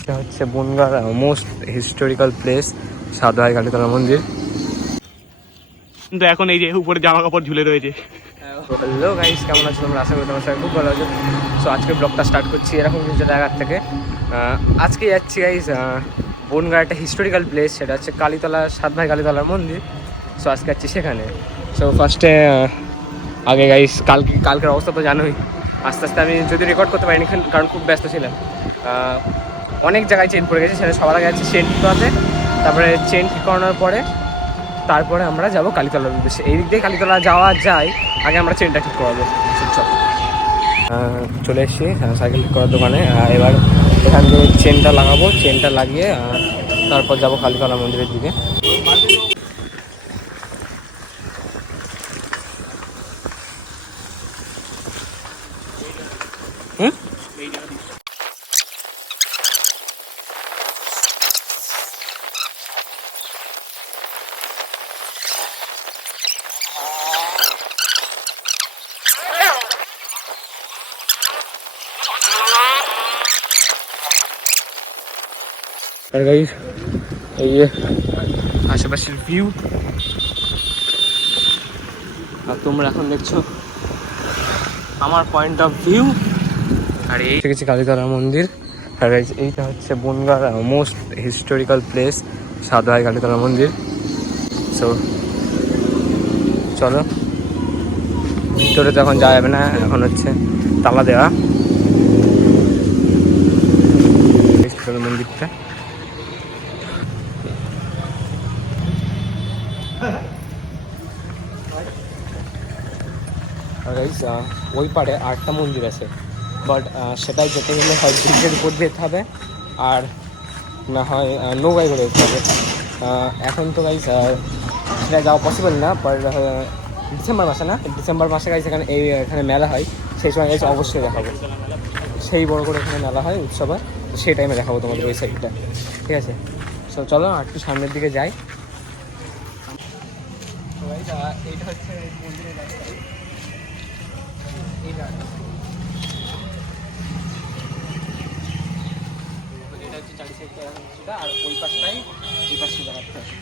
এটা হচ্ছে বনগাঁর most historical place সাতভাই Kalitala মন্দির। কিন্তু এখন এই যে উপরে জামা কাপড় ঝুলে রয়েছে। হ্যালো গাইস, কেমন আছো তোমরা? আশা করি তোমার সবাই খুব ভালো আছো। সো আজকে ব্লগটা স্টার্ট করছি এরকম কিছু জায়গার থেকে। আজকে যাচ্ছি গাইস বনগাঁর একটা হিস্টোরিক্যাল প্লেস, সেটা হচ্ছে কালীতলা, সাতভাই কালীতলার মন্দির। সো আজকে যাচ্ছি সেখানে। সো ফার্স্টে আগে গাইস কালকের অবস্থা তো জানোই। আস্তে আস্তে আমি যদি রেকর্ড করতে পারিনি কারণ খুব ব্যস্ত ছিলাম। অনেক জায়গায় চেন পড়ে গেছে, সেটা সবার আগে যাচ্ছে চেন ঠিক করাতে। তারপরে চেন ঠিক করানোর পরে তারপরে আমরা যাবো কালীতলার উদ্দেশ্যে। এই দিক দিয়ে কালীতলা যাওয়া যায়, আগে আমরা চেনটা ঠিক করাবো। চলে এসেছি সাইকেল ঠিক করার দোকানে। এবার এখান থেকে চেনটা লাগাবো, চেনটা লাগিয়ে তারপর যাবো কালীতলা মন্দিরের দিকে। হুম আর গাইস এই যে আশেপাশের ভিউ, আর তোমরা এখন দেখছো আমার পয়েন্ট অফ ভিউ। আর এই গেছি কালীতলা মন্দির। আর গাইস এইটা হচ্ছে বনগাঁর মোস্ট হিস্টোরিক্যাল প্লেস সাতভাই কালীতলা মন্দির। সো চলো, ভিতরে তো এখন যাওয়া যাবে না, এখন হচ্ছে তালা দেওয়া মন্দিরটা। আর গাইস ওই পারে আরেকটা মন্দির আছে, বাট সেটাই যেতে গেলে হয় ব্রিজের উপর যেতে হবে, আর না হয় নৌকায় করে যেতে হবে। এখন তো গাইস সেটা যাওয়া পসিবল না, বাট ডিসেম্বর মাসে না, ডিসেম্বর মাসে গাইস এখানে মেলা হয়, সেই সময় গাইস অবশ্যই দেখাবো। সেই বড় করে এখানে মেলা হয়, উৎসব হয়, সেই টাইমে দেখাবো তোমাদের ওই সাইডটা, ঠিক আছে? সো চলো একটু সামনের দিকে যাই। এইটা হচ্ছে মন্দিরের রাস্তা, এটা হচ্ছে চারি সাইডটা এরকম কিছুটা, আর ওই পাশটাই এই পাশটা দেখাচ্ছে।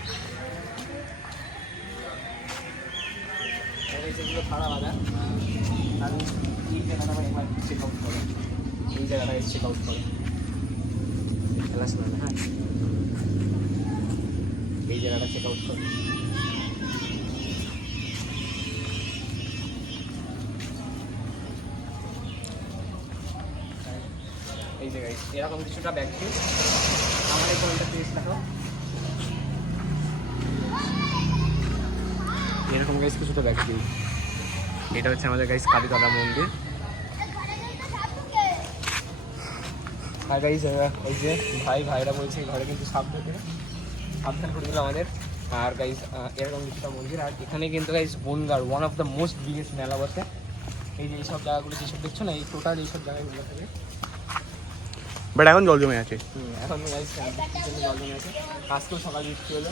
যেগুলো ভাড়া বাঁধা, আর এই জায়গাটা আমার এবার চেক আউট করে, এই জায়গাটা চেক আউট করে ক্লাস না, হ্যাঁ এই জায়গাটা চেক আউট করে। এই জায়গায় এরকম কিছুটা ব্যাগ দিয়ে আমার এই কোনটা পেজ দেখো, এরকম গাইস কিছুটা ব্যাগ দিই। এটা হচ্ছে আমাদের গাইস কালীতলা মন্দির। আর গাইস ওই যে ভাইরা বলছে ঘরে কিন্তু সাবধান করে দিল আমাদের। আর গাইস এরকম কিছুটা মন্দির, আর এখানে কিন্তু গাইস বনগাঁর one of the most biggest মেলা বসে। এই যে এইসব জায়গাগুলো যেসব দেখছো না, এই টোটাল এইসব জায়গাগুলো থেকে। বাট এখন জল জমে আছে। এখন গাইস জল জমে আছে, আজকেও সকাল বৃষ্টি হলো।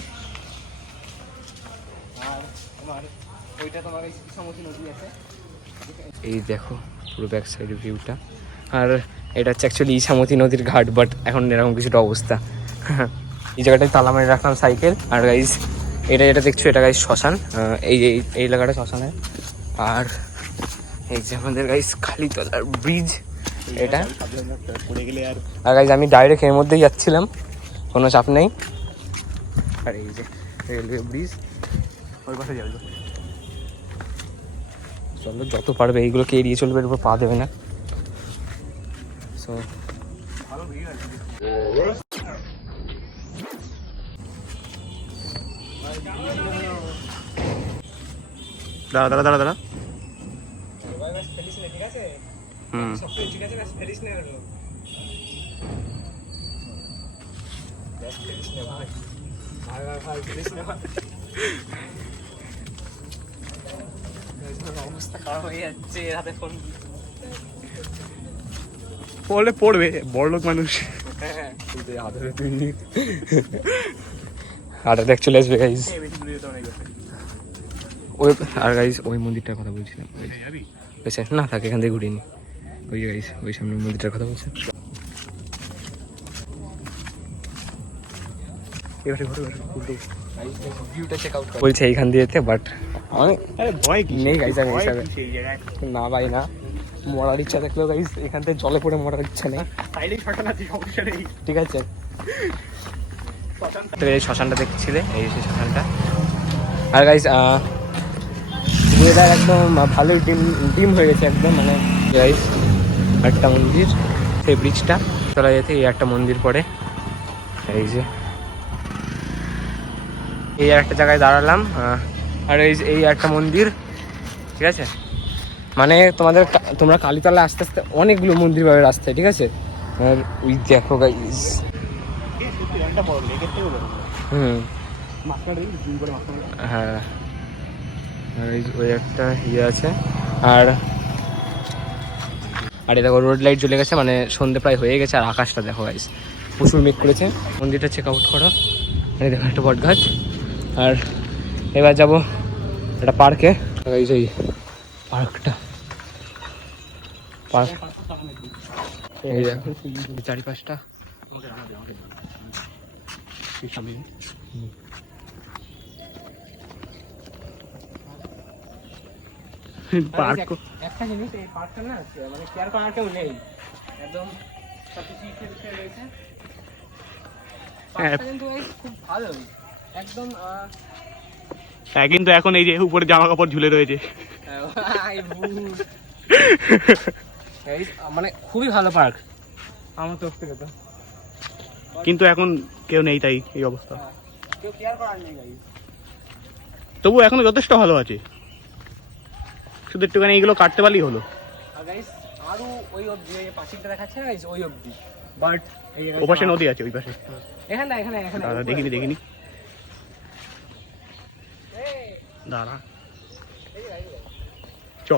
আর তোমার ওইটা তোমার ইছামতি নদী আছে, এই দেখো পুরো ব্যাক সাইড ভিউটা। আর এটা হচ্ছে অ্যাকচুয়ালি ইছামতি নদীর ঘাট, বাট এখন এরকম কিছুটা অবস্থা। এই জায়গাটায় তালা মেরে রাখলাম সাইকেল। আর গাইস এটা দেখছো, এটা গাইস শ্মশান, এই এলাকাটা শ্মশানে। আর এই যে আমাদের গাইস কালীতলার ব্রিজ এটা। আর গাইস আমি ডাইরেক্ট এর মধ্যেই যাচ্ছিলাম, কোনো চাপ নেই। আর এই যে রেলওয়ে ব্রিজ, ওই পাশে যাবে। চলো যত পারবে এইগুলোকে এড়িয়ে চলবে, এর উপর পা দেবে না। সো দাঁড়া। হুম অবস্থা খারাপ হয়ে যাচ্ছে হাতে ফোন পড়লে পড়বে, বড় লোক মানুষ। হার্ট অ্যাটাক চলে আসবে গাইস। ওই আর গাইস ওই মন্দিরটার কথা বলছিলাম, না থাকে এখান থেকে ঘুরিনি। ওই গাইস ওই সামনের মন্দিরটার কথা বলছে। এবারে ঘরে উল্টো ভিউটা চেক আউট বলছে এইখান দিয়েতে বাট আরে ভয় কি নেই গাইস আমি ভয় হিসাবে কি সেই জায়গায় না ভাই না মরার ইচ্ছা থাকলেও গাইস এখান থেকে জলে পড়ে মরার ইচ্ছা নেই সাইডেই শ্মশান আছে সমস্যা নেই ঠিক আছে তো এই শ্মশানটা দেখছিলে এই সেই শ্মশানটা আর গাইস ওয়েদার একদম ভালোই ডিম হয়ে গেছে একদম মানে গাইস একটা মন্দির সেই ব্রিজটা চলা যেতে এই একটা মন্দির পড়ে এই যে এই একটা জায়গায় দাঁড়ালাম আর এই একটা মন্দির ঠিক আছে মানে তোমরা কালীতলা আস্তে আস্তে অনেকগুলো মন্দির পাবে রাস্তায় ঠিক আছে আর ওই দেখো গাইস হুম হ্যাঁ ওই একটা ইয়ে আছে আর দেখো রোড লাইট জ্বলে গেছে মানে সন্ধে প্রায় হয়ে গেছে আর আকাশটা দেখো গাইস প্রচুর মেঘ করেছে মন্দিরটা চেক আউট করো এই দেখো একটা বট গাছ আর এবার যাবো একটা পার্কে গাইস এই পার্কটা পার্ক এই দেখো চারিপাশটা পার্ক একটা জিনিস এই পার্কটা না মানে কেয়ার করার কেউ নেই একদম সবকিছু ইসে রয়েছে পার্কটা কিন্তু খুব ভালো একদম হ্যাঁ কিন্তু এখন এই যে উপরে জামা কাপড় ঝুলে রয়েছে মানে খুবই ভালো পার্ক আমার তরফ থেকে তো কিন্তু এখন কেউ নেই তাই এই অবস্থা কেউ কেয়ার করার নেই গাইস তবু এখনো যথেষ্ট ভালো আছে শুধু একটুখানি এইগুলো কাটতে পারলেই হলো আর গাইস আরো ওই অবধি ওই পাঁচিলটা দেখাচ্ছে গাইস ওই অবধি বাট ও পাশে নদী আছে ওই পাশে এখানে দাঁড়া দেখিনি দাঁড়া চ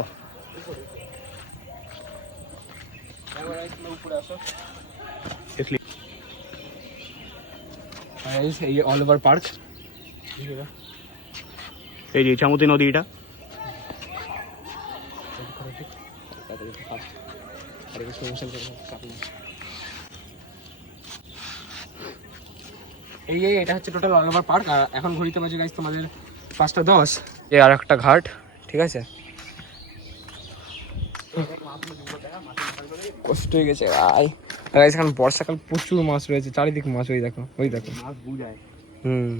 অল ওভার পার্ক এই যে ইছামতি নদীটা এটা হচ্ছে টোটাল অল ওভার পার্ক আর এখন ঘড়িতে বাজে গাইস তোমাদের 5:10 এই আর একটা ঘাট ঠিক আছে কষ্ট হয়ে গেছে গাইস এখন বর্ষাকাল প্রচুর মাছ রয়েছে চারিদিক মাছ ওই দেখো মাছ বুঝায় হুম